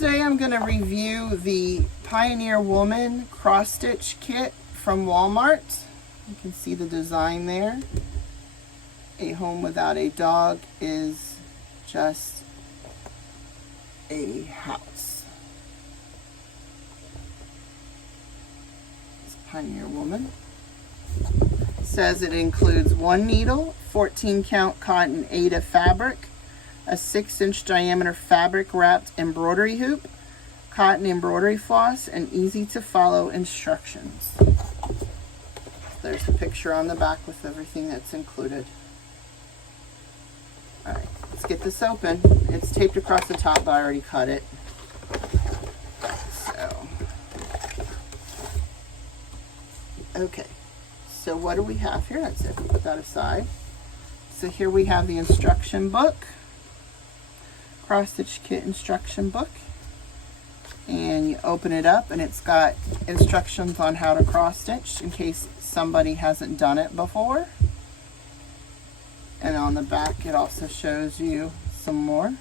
Today I'm going to review the Pioneer Woman cross stitch kit from Walmart. You can see the design there. A home without a dog is just a house. It's Pioneer Woman. It says it includes 1 needle, 14 count cotton Aida fabric, a 6-inch diameter fabric wrapped embroidery hoop, cotton embroidery floss, and easy to follow instructions. There's the picture on the back with everything that's included. Alright, let's get this open. It's taped across the top, but I already cut it. Okay, so what do we have here? Let's put that aside. So here we have the instruction book. Cross stitch kit instruction book, and you open it up and it's got instructions on how to cross stitch in case somebody hasn't done it before. And on the back it also shows you some more,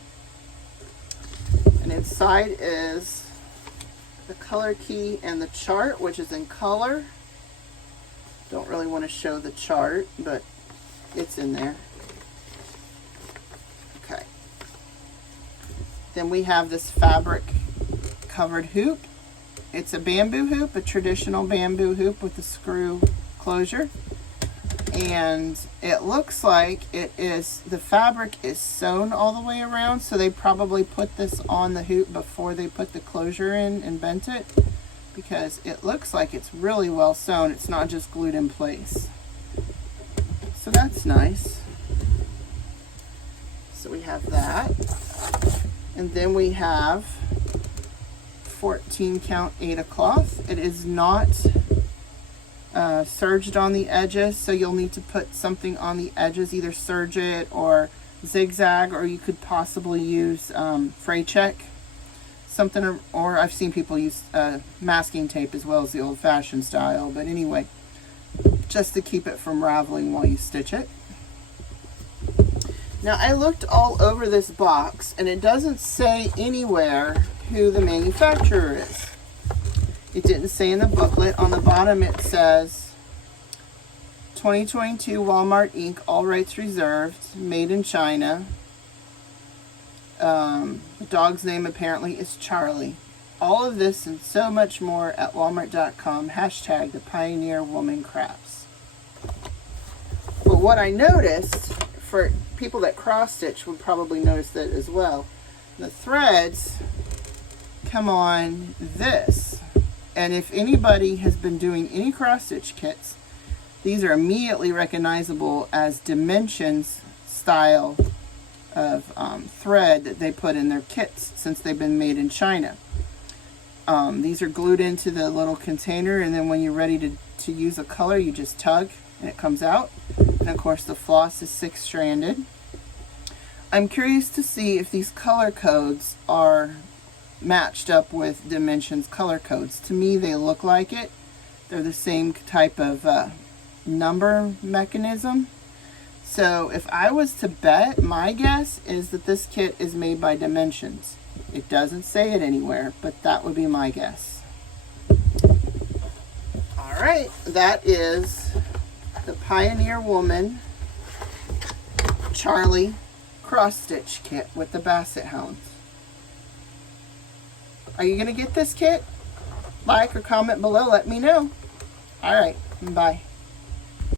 and inside is the color key and the chart, which is in color. Don't really want to show the chart, but it's in there. Okay. Then we have this fabric covered hoop. It's a bamboo hoop, a traditional bamboo hoop with a screw closure. And it looks like it is, the fabric is sewn all the way around, so they probably put this on the hoop before they put the closure in and bent it, because it looks like it's really well sewn. It's not just glued in place. So that's nice. So we have that. And then we have 14 count Aida cloth. It is not serged on the edges, so you'll need to put something on the edges, either serge it or zigzag, or you could possibly use fray check, something, or I've seen people use masking tape as well as the old-fashioned style, but anyway, just to keep it from raveling while you stitch it. Now, I looked all over this box, and it doesn't say anywhere who the manufacturer is. It didn't say in the booklet. On the bottom it says 2022 Walmart Inc., all rights reserved, made in China. The dog's name apparently is Charlie. All of this and so much more at walmart.com, hashtag the Pioneer Woman Crafts. But what I noticed, for people that cross stitch would probably notice that as well, the threads come on this, and if anybody has been doing any cross stitch kits, these are immediately recognizable as Dimensions style of thread that they put in their kits, since they've been made in China. These are glued into the little container, and then when you're ready to use a color, you just tug and it comes out. And of course the floss is 6-stranded. I'm curious to see if these color codes are matched up with Dimensions color codes. To me, they look like it. They're the same type of number mechanism. So if I was to bet, my guess is that this kit is made by Dimensions. It doesn't say it anywhere, but that would be my guess. Alright, that is the Pioneer Woman Charlie cross stitch kit with the Basset Hounds. Are you going to get this kit? Like or comment below, let me know. Alright, bye.